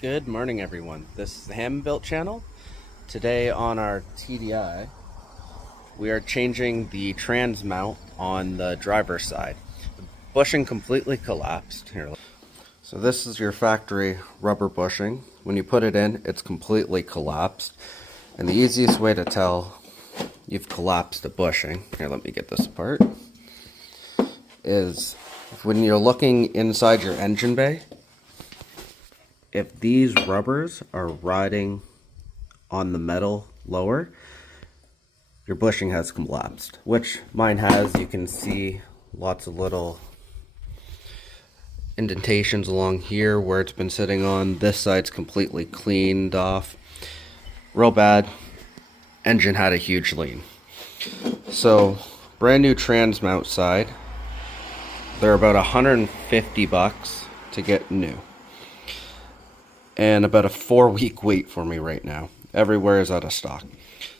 Good morning, everyone. This is the Ham Built channel. Today on our TDI, we are changing the trans mount on the driver's side. The bushing completely collapsed. Here. So this is your factory rubber bushing. When you put it in, it's completely collapsed. And the easiest way to tell you've collapsed a bushing, here, let me get this apart, is when you're looking inside your engine bay. If these rubbers are riding on the metal lower, your bushing has collapsed, which mine has. You can see lots of little indentations along here where it's been sitting on. This side's completely cleaned off. Real bad. Engine had a huge lean. So, brand new trans mount side. They're about $150 to get new. And about a 4-week wait for me right now. Everywhere is out of stock.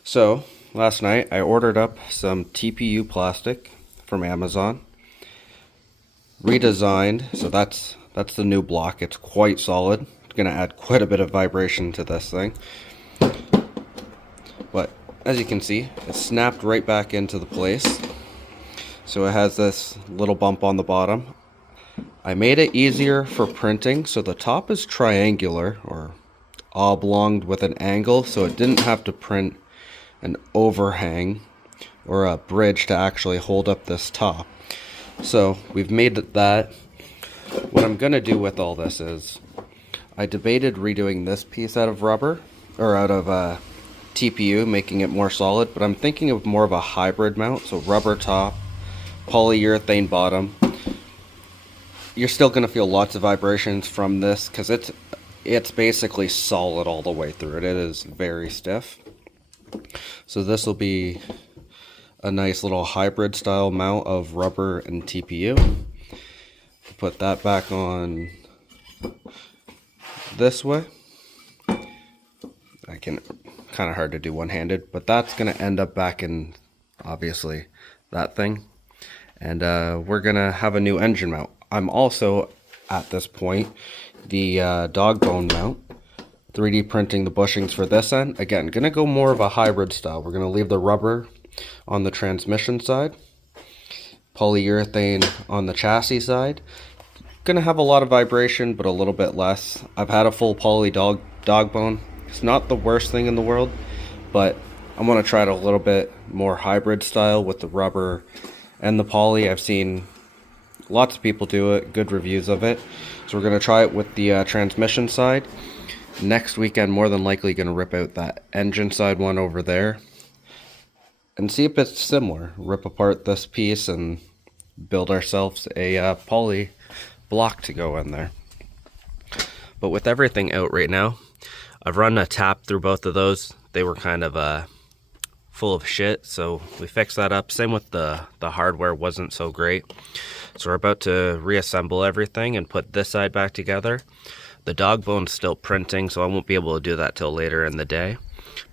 So last night I ordered up some TPU plastic from Amazon, redesigned. So that's the new block. It's quite solid. It's gonna add quite a bit of vibration to this thing. But as you can see, it snapped right back into the place. So it has this little bump on the bottom. I made it easier for printing, so the top is triangular or oblonged with an angle, so it didn't have to print an overhang or a bridge to actually hold up this top. So we've made it that. What I'm gonna do with all this is, I debated redoing this piece out of rubber or out of TPU, making it more solid, but I'm thinking of more of a hybrid mount, so rubber top, polyurethane bottom. You're still going to feel lots of vibrations from this because it's basically solid all the way through it. It is very stiff. So this will be a nice little hybrid style mount of rubber and TPU. Put that back on this way. Kind of hard to do one-handed, but that's going to end up back in, obviously, that thing. And we're going to have a new engine mount. I'm also, at this point, the dog bone mount, 3D printing the bushings for this end. Again, gonna go more of a hybrid style. We're gonna leave the rubber on the transmission side, polyurethane on the chassis side. Gonna have a lot of vibration, but a little bit less. I've had a full poly dog bone. It's not the worst thing in the world, but I want to try it a little bit more hybrid style with the rubber and the poly. I've seen lots of people do it, good reviews of it. So we're going to try it with the transmission side. Next weekend, more than likely going to rip out that engine side one over there and see if it's similar. Rip apart this piece and build ourselves a poly block to go in there. But with everything out right now, I've run a tap through both of those. They were kind of full of shit, so we fixed that up. Same with the hardware wasn't so great. So we're about to reassemble everything and put this side back together. The dog bone's still printing, so I won't be able to do that till later in the day.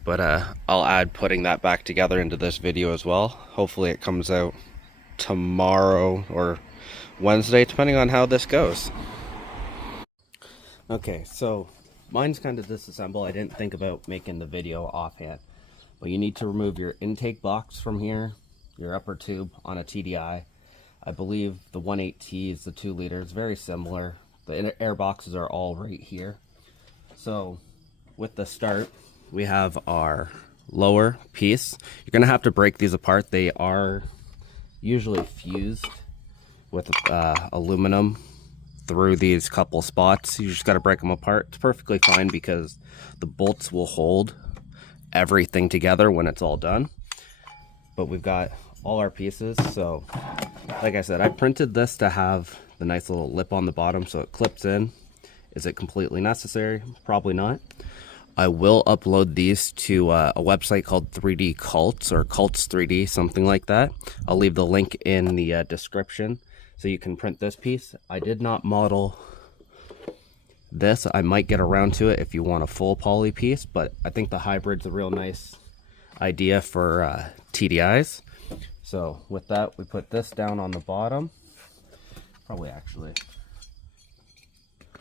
But I'll add putting that back together into this video as well. Hopefully it comes out tomorrow or Wednesday, depending on how this goes. Okay, so mine's kind of disassembled. I didn't think about making the video offhand. But you need to remove your intake box from here, your upper tube on a TDI. I believe the 1.8T is the 2 liter. It's very similar. The air boxes are all right here. So with the start, we have our lower piece. You're going to have to break these apart. They are usually fused with aluminum through these couple spots. You just got to break them apart. It's perfectly fine because the bolts will hold everything together when it's all done. But we've got all our pieces. So like I said, I printed this to have the nice little lip on the bottom so it clips in. Is it completely necessary? Probably not. I will upload these to a website called 3D Cults or Cults 3D, something like that. I'll leave the link in the description so you can print this piece. I did not model this. I might get around to it if you want a full poly piece, but I think the hybrid's a real nice idea for TDIs. So with that, we put this down on the bottom. Probably actually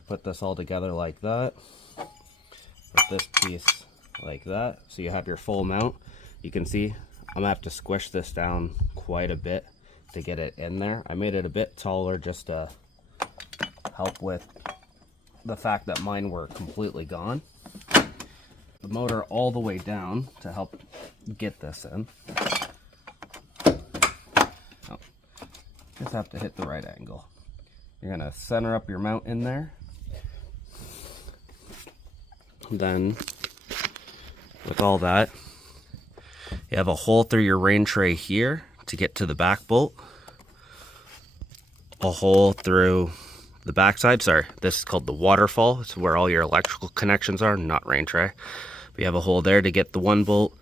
put this all together like that. Put this piece like that, so you have your full mount. You can see I'm gonna have to squish this down quite a bit to get it in there. I made it a bit taller just to help with the fact that mine were completely gone. The motor all the way down to help get this in. Oh, just have to hit the right angle. You're gonna center up your mount in there. Then with all that, you have a hole through your rain tray here to get to the back bolt, a hole through the backside. Sorry, this is called the waterfall. It's where all your electrical connections are, not rain tray. But you have a hole there to get the one bolt,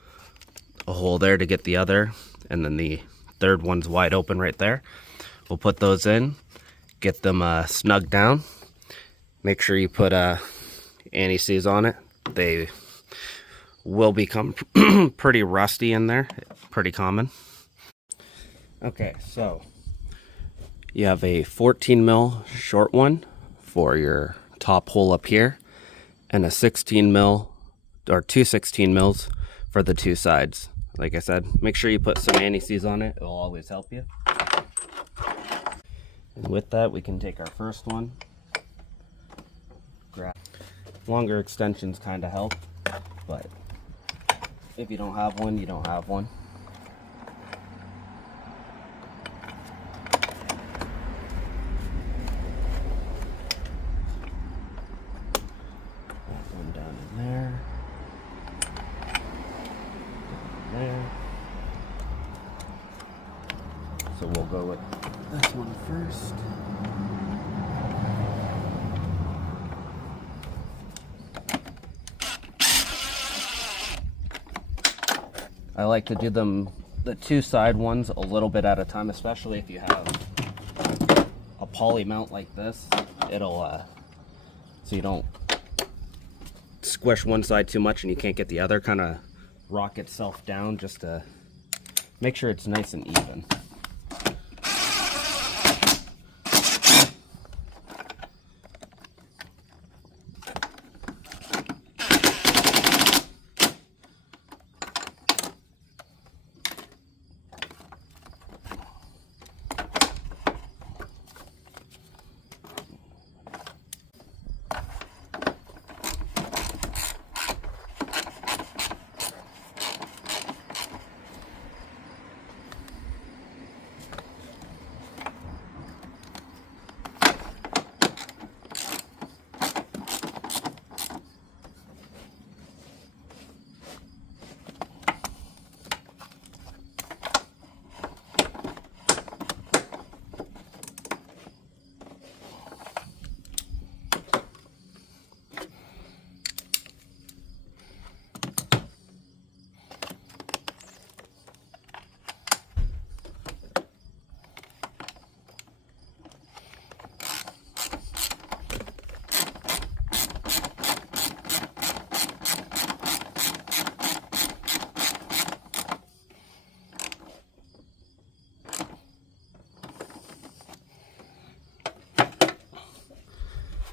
a hole there to get the other, and then the third one's wide open right there. We'll put those in, get them snugged down. Make sure you put anti-seize on it. They will become pretty rusty in there, pretty common. Okay, so you have a 14 mil short one for your top hole up here, and a 16 mil or two 16 mils for the two sides. Like I said, make sure you put some anti-seize on it. It'll always help you. And with that, we can take our first one. Grab. Longer extensions kind of help, but if you don't have one, you don't have one. That one down in there. Down there. So we'll go with this one first. I like to do the two side ones a little bit at a time, especially if you have a poly mount like this. It'll so you don't squish one side too much and you can't get the other. Kind of rock itself down just to make sure it's nice and even.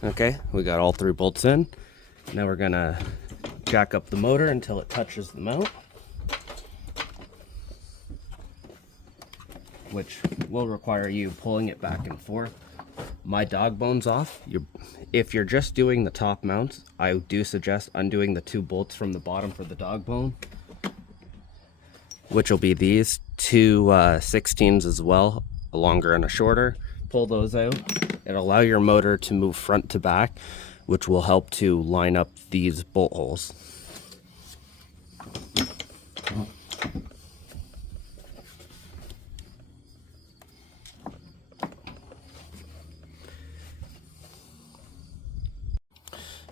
Okay, we got all three bolts in. Now we're gonna jack up the motor until it touches the mount, which will require you pulling it back and forth. My dog bone's off. If you're just doing the top mounts, I do suggest undoing the two bolts from the bottom for the dog bone, which will be these two 16s as well, a longer and a shorter. Pull those out. It'll allow your motor to move front to back, which will help to line up these bolt holes.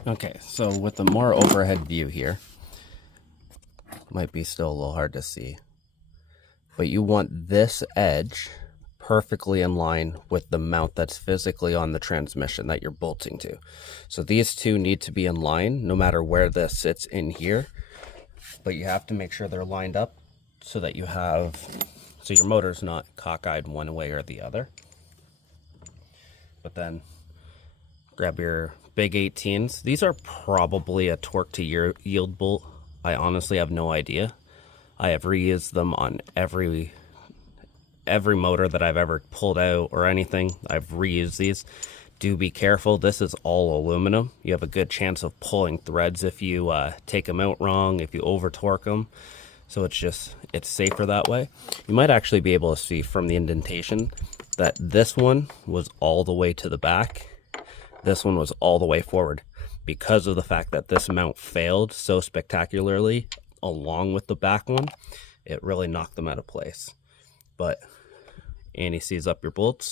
Okay, so with the more overhead view here, might be still a little hard to see, but you want this edge perfectly in line with the mount that's physically on the transmission that you're bolting to. So these two need to be in line no matter where this sits in here, but you have to make sure they're lined up so that so your motor's not cockeyed one way or the other. But then grab your big 18s. These are probably a torque to yield bolt. I honestly have no idea. I have reused them on every motor that I've ever pulled out or anything. I've reused these. Do be careful. This is all aluminum. You have a good chance of pulling threads if you take them out wrong, if you over torque them. So it's safer that way. You might actually be able to see from the indentation that this one was all the way to the back. This one was all the way forward because of the fact that this mount failed so spectacularly along with the back one. It really knocked them out of place. But Annie sees up your bolts.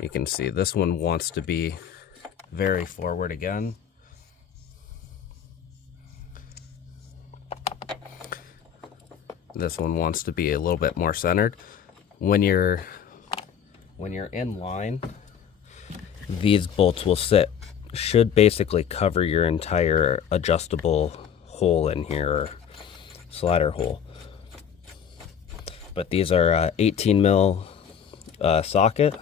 You can see this one wants to be very forward again. This one wants to be a little bit more centered. When you're in line, these bolts will should basically cover your entire adjustable hole in here, or slider hole. But these are 18 mil socket.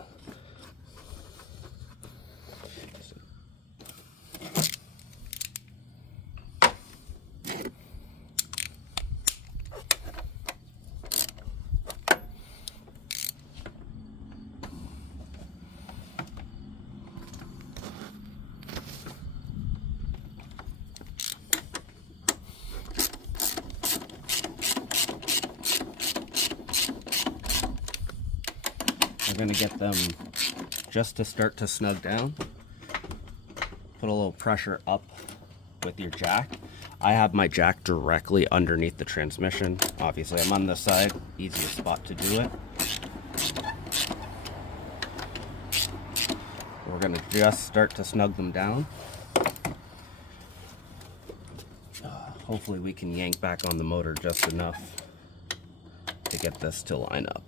We're going to get them just to start to snug down. Put a little pressure up with your jack. I have my jack directly underneath the transmission. Obviously, I'm on this side, easiest spot to do it. We're going to just start to snug them down. Hopefully we can yank back on the motor just enough to get this to line up.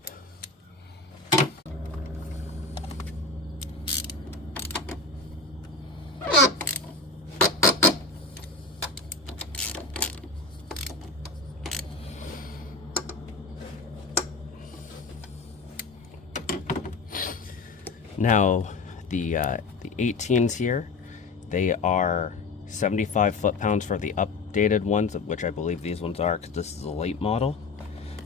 Now, the 18s here, they are 75 foot-pounds for the updated ones, which I believe these ones are because this is a late model.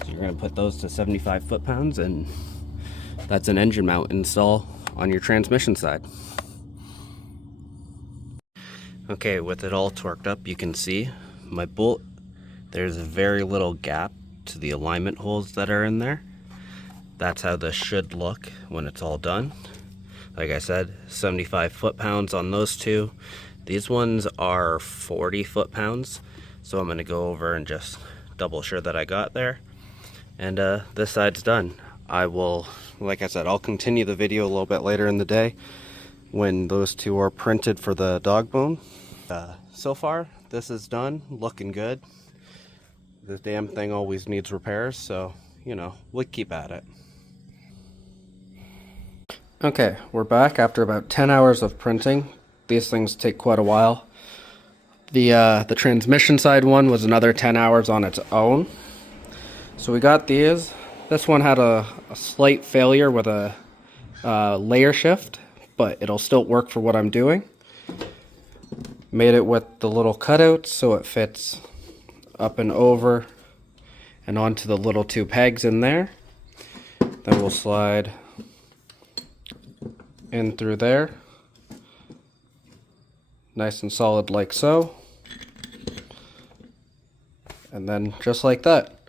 So you're going to put those to 75 foot-pounds, and that's an engine mount install on your transmission side. Okay, with it all torqued up, you can see my bolt, there's very little gap to the alignment holes that are in there. That's how this should look when it's all done. Like I said, 75 foot-pounds on those two. These ones are 40 foot-pounds, so I'm going to go over and just double sure that I got there. And this side's done. I will, like I said, I'll continue the video a little bit later in the day when those two are printed for the dog bone. So far, this is done, looking good. This damn thing always needs repairs, so, you know, we'll keep at it. Okay, we're back after about 10 hours of printing. These things take quite a while. The transmission side one was another 10 hours on its own. So we got these. This one had a slight failure with a layer shift, but it'll still work for what I'm doing. Made it with the little cutouts so it fits up and over and onto the little two pegs in there. Then we'll slide in through there, nice and solid like so, and then just like that.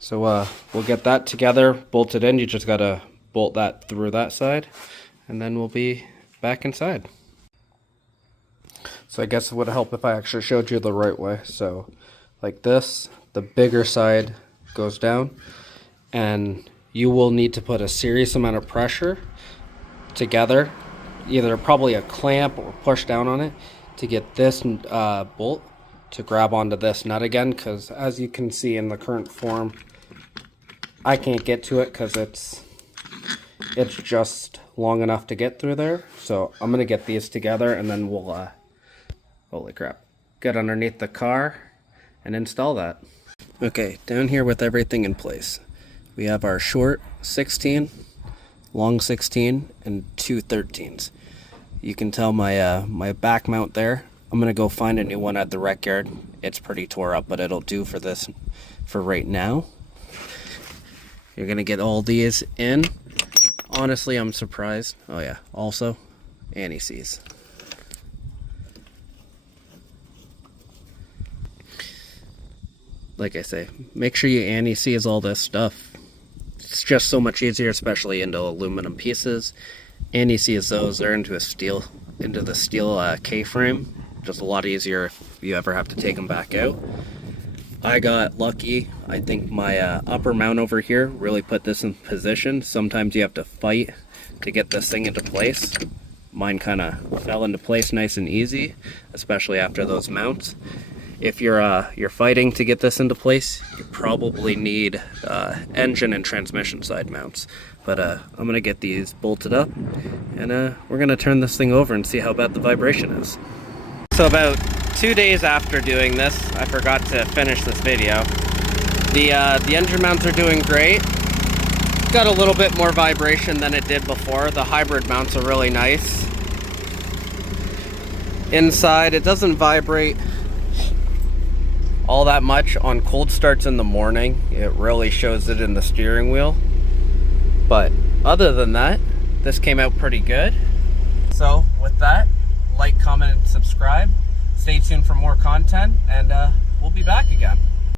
So we'll get that together, bolted in. You just gotta bolt that through that side, and then we'll be back inside. So I guess it would help if I actually showed you the right way. So like this, the bigger side goes down, and you will need to put a serious amount of pressure together, either probably a clamp or push down on it to get this bolt to grab onto this nut again, because as you can see in the current form, I can't get to it because it's just long enough to get through there. So I'm gonna get these together and then we'll holy crap, get underneath the car and install that. Okay, down here with everything in place, we have our short 16 long 16 and 2 13s. You can tell my my back mount there. I'm gonna go find a new one at the rec yard. It's pretty tore up, but it'll do for this for right now. You're gonna get all these in. Honestly, I'm surprised. Oh yeah, also anti-seize. Like I say, make sure you anti-seize all this stuff. It's just so much easier, especially into aluminum pieces. Anti-seize those, they're into the steel K-frame. Just a lot easier if you ever have to take them back out. I got lucky. I think my upper mount over here really put this in position. Sometimes you have to fight to get this thing into place. Mine kind of fell into place nice and easy, especially after those mounts. If you're fighting to get this into place, you probably need engine and transmission side mounts. But I'm gonna get these bolted up, and we're gonna turn this thing over and see how bad the vibration is. So about 2 days after doing this, I forgot to finish this video. The engine mounts are doing great. Got a little bit more vibration than it did before. The hybrid mounts are really nice. Inside, it doesn't vibrate all that much on cold starts in the morning. It really shows it in the steering wheel. But other than that, this came out pretty good. So with that, like, comment, and subscribe. Stay tuned for more content, and we'll be back again.